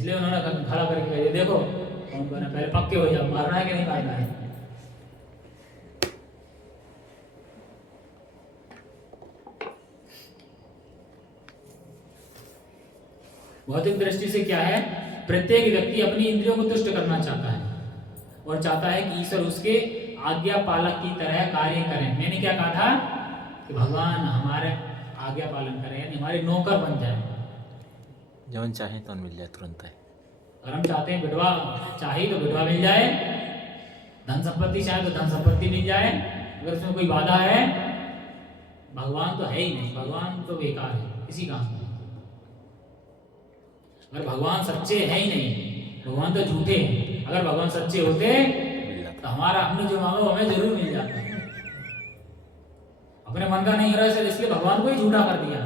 इसलिए उन्होंने खड़ा करके कह दिया, देखो कौन कौन है, पहले पक्के हो जाओ, मारना है कि नहीं मारना है। भौतिक दृष्टि से क्या है, प्रत्येक व्यक्ति अपनी इंद्रियों को तुष्ट करना चाहता है और चाहता है कि ईश्वर उसके आज्ञा पालक की तरह कार्य करें। मैंने क्या कहा था कि भगवान हमारे आज्ञा पालन करें, यानी हमारे नौकर बन जाए। जौन चाहे तो मिल जाए तुरंत है। अगर हम चाहते हैं विधवा चाहिए तो विधवा मिल जाए, धन संपत्ति चाहे तो धन संपत्ति मिल जाए, अगर उसमें कोई बाधा है, भगवान तो है ही नहीं, भगवान तो बेकार है, किसी काम नहीं। अगर भगवान सच्चे हैं ही नहीं, भगवान तो झूठे हैं। अगर भगवान सच्चे होते तो हमारा हमने जो मांगा वो हमें जरूर मिल जाता है। अपने मन का नहीं रहा है, इसलिए भगवान को ही झूठा कर दिया,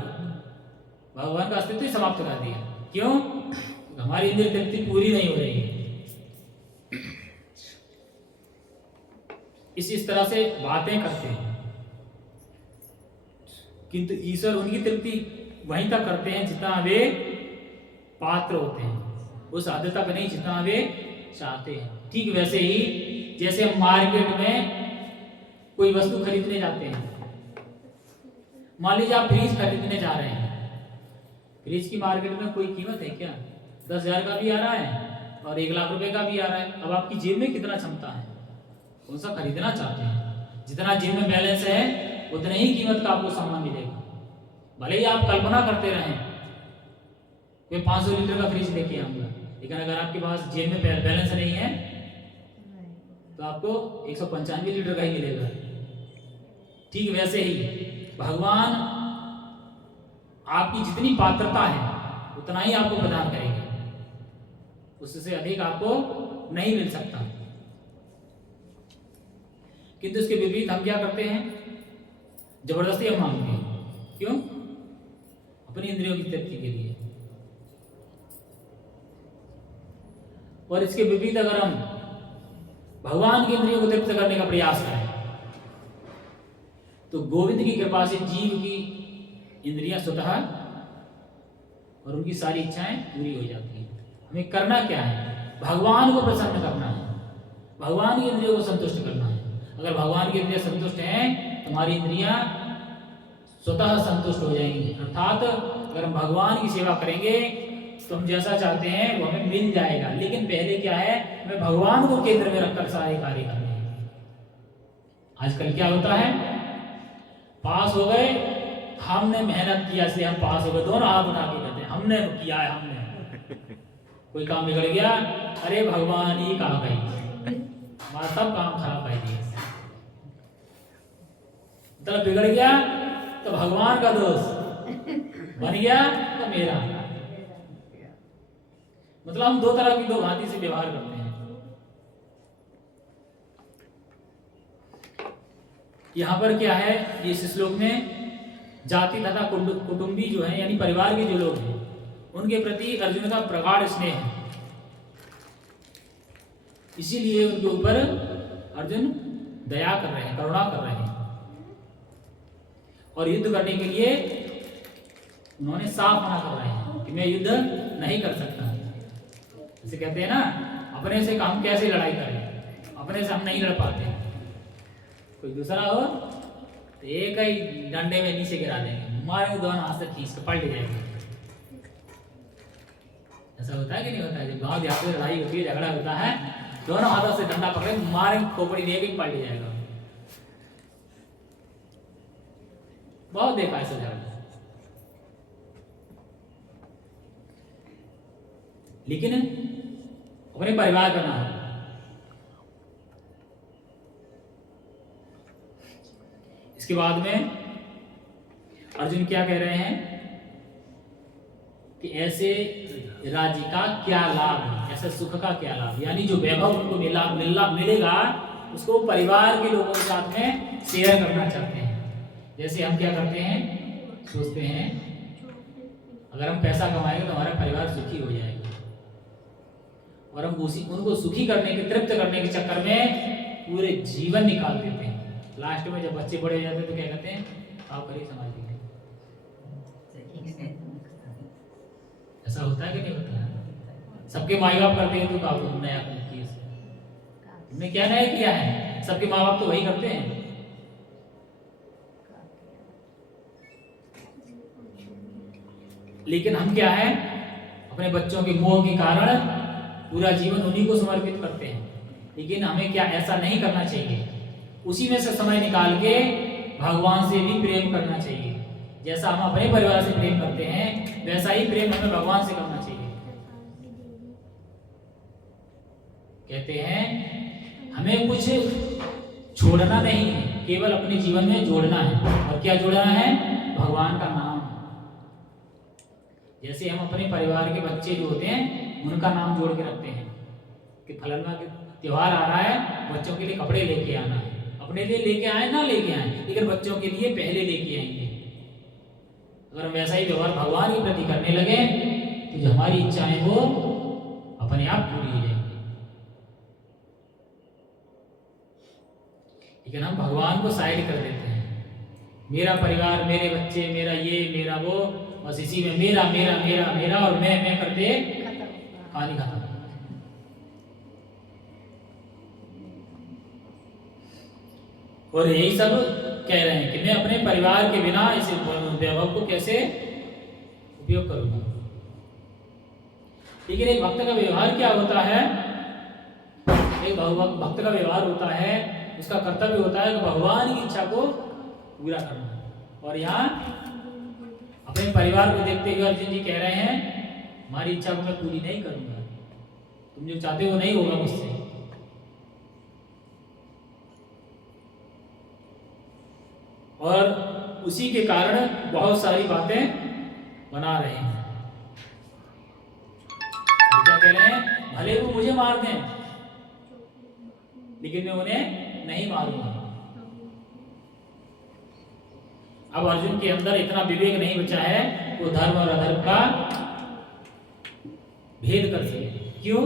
भगवान का अस्तित्व ही समाप्त कर दिया। क्यों? हमारी इंद्रिय तृप्ति पूरी नहीं हो रही है। इस तरह से बातें करते हैं, किंतु ईश्वर उनकी तृप्ति वहीं तक करते हैं जितना वे पात्र होते हैं, उस हद तक नहीं जितना वे चाहते हैं। ठीक वैसे ही जैसे हम मार्केट में कोई वस्तु खरीदने जाते हैं, मान लीजिए आप फ्रिज खरीदने जा रहे हैं, फ्रिज की मार्केट में कोई कीमत है क्या? 10,000 का भी आ रहा है और 1 लाख रुपए का भी आ रहा है। अब आपकी जेब में कितना क्षमता है, कौन सा खरीदना चाहते हैं? जितना जेब में बैलेंस है उतने ही कीमत का आपको सामान मिलेगा। भले ही आप कल्पना करते रहें मैं 500 लीटर का फ्रिज लेके आऊंगा, लेकिन अगर आपके पास जेब में बैलेंस नहीं है तो आपको 195 लीटर का ही मिलेगा। ठीक वैसे ही भगवान आपकी जितनी पात्रता है उतना ही आपको प्रदान करेंगे, उससे अधिक आपको नहीं मिल सकता। किंतु इसके विपरीत हम क्या करते हैं, जबरदस्ती हम मांगते हैं। क्यों? अपनी इंद्रियों की तृप्ति के लिए। और इसके विपरीत अगर हम भगवान की इंद्रियों को तृप्त करने का प्रयास करें तो गोविंद की कृपा से जीव की इंद्रियां स्वतः और उनकी सारी इच्छाएं पूरी हो जाती हैं। हमें करना क्या है? भगवान को प्रसन्न करना है, भगवान की इंद्रियों को संतुष्ट करना है। अगर भगवान की इंद्रियां संतुष्ट हैं तो हमारी इंद्रियां स्वतः संतुष्ट हो जाएंगी। अर्थात अगर हम भगवान की सेवा करेंगे तो हम जैसा चाहते हैं वो हमें मिल जाएगा। लेकिन पहले क्या है, हमें भगवान को केंद्र में रखकर सारे कार्य करने हैं। आजकल क्या होता है, पास हो गए, हमने मेहनत किया इसलिए हम पास हो गए, दोनों हाथ उठा के कहते हैं हमने किया है, हमने। कोई काम बिगड़ गया, अरे भगवान ही कहा गई, हमारा सब काम खराब कर दिया। मतलब बिगड़ गया तो भगवान का दोष, बन गया तो मेरा। मतलब हम दो तरह की, दो भांति से व्यवहार करते हैं। यहां पर क्या है, इस श्लोक में जाति तथा कुटुंबी जो है यानी परिवार के जो लोग हैं उनके प्रति अर्जुन का प्रगाढ़ स्नेह है, इसीलिए उनके ऊपर अर्जुन दया कर रहे हैं, करुणा कर रहे हैं। और युद्ध करने के लिए उन्होंने साफ मना कर रहे हैं कि मैं युद्ध नहीं कर सकता। जैसे कहते हैं ना, अपने से हम कैसे लड़ाई करें, अपने से हम नहीं लड़ पाते। कोई दूसरा हो तो एक ही डंडे में नीचे गिरा देंगे, मारेंगे दोनों हाथ से खींच के पलट जाएंगे। ऐसा होता है कि नहीं होता है? जब गांव देहात में लड़ाई होती है, झगड़ा होता है, दोनों हाथों से डंडा पकड़े मारेंगे, खोपड़ी देके पलट जाएगा। बहुत देखा ऐसा झगड़ा। लेकिन अपने परिवार का नाम, इसके बाद में अर्जुन क्या कह रहे हैं कि ऐसे राज्य का क्या लाभ, ऐसे सुख का क्या लाभ, यानी जो वैभव उनको मिलेगा उसको परिवार के लोगों के साथ में शेयर करना चाहते हैं। जैसे हम क्या करते हैं, सोचते हैं अगर हम पैसा कमाएंगे तो हमारा परिवार सुखी हो जाएगा, और हम उनको सुखी करने के, तृप्त करने के चक्कर में पूरे जीवन निकाल देते हैं। लास्ट में जब बच्चे बड़े हो जाते हैं तो क्या कहते हैं, आप करिए समाज के लिए। ऐसा होता है कि नहीं होता है? सबके माँ बाप करते हैं तो आप नया किया, तुमने क्या नया किया है? सबके माँ बाप तो वही करते हैं। लेकिन हम क्या है, अपने बच्चों के मोह के कारण पूरा जीवन उन्हीं को समर्पित करते हैं। लेकिन हमें क्या ऐसा नहीं करना चाहिए, उसी में से समय निकाल के भगवान से भी प्रेम करना चाहिए। जैसा हम अपने परिवार से प्रेम करते हैं वैसा ही प्रेम हमें भगवान से करना चाहिए। कहते हैं हमें कुछ छोड़ना नहीं है, केवल अपने जीवन में जोड़ना है। और क्या जोड़ना है? भगवान का नाम। जैसे हम अपने परिवार के बच्चे जो होते हैं उनका नाम जोड़ के रखते हैं कि फलाना के त्योहार आ रहा है, बच्चों के लिए कपड़े लेके आना है। अपने लिए लेके आए ना लेके आए, लेकिन बच्चों के लिए पहले लेके आएंगे। अगर हम वैसा ही व्यवहार भगवान के प्रति करने लगे तो जो हमारी इच्छाएं वो अपने आप पूरी हो जाएंगी। लेकिन हम भगवान को साइड कर देते हैं, मेरा परिवार, मेरे बच्चे, मेरा ये, मेरा वो, बस इसी में मेरा मेरा मेरा मेरा और मैं करते कहानी खत्म। और यही सब कह रहे हैं कि मैं अपने परिवार के बिना इस वैभव को कैसे उपयोग करूंगा। लेकिन एक भक्त का व्यवहार क्या होता है? एक भक्त का व्यवहार होता है, उसका कर्तव्य होता है कि भगवान की इच्छा को पूरा करना। और यहाँ अपने परिवार को देखते हुए अर्जुन जी कह रहे हैं हमारी इच्छा को मैं पूरी नहीं करूंगा, तुम जो चाहते हो नहीं होगा मुझसे। और उसी के कारण बहुत सारी बातें बना रहे हैं। क्या कह रहे हैं? भले वो मुझे मार दें लेकिन मैं उन्हें नहीं मारूंगा। अब अर्जुन के अंदर इतना विवेक नहीं बचा है वो धर्म और अधर्म का भेद कर सके। क्यों?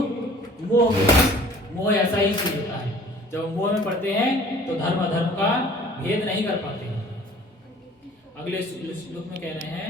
मोह ऐसा ही चीज होता है, जब मोह में पड़ते हैं तो धर्म अधर्म का भेद नहीं कर पाते। अगले श्लोक में कह रहे हैं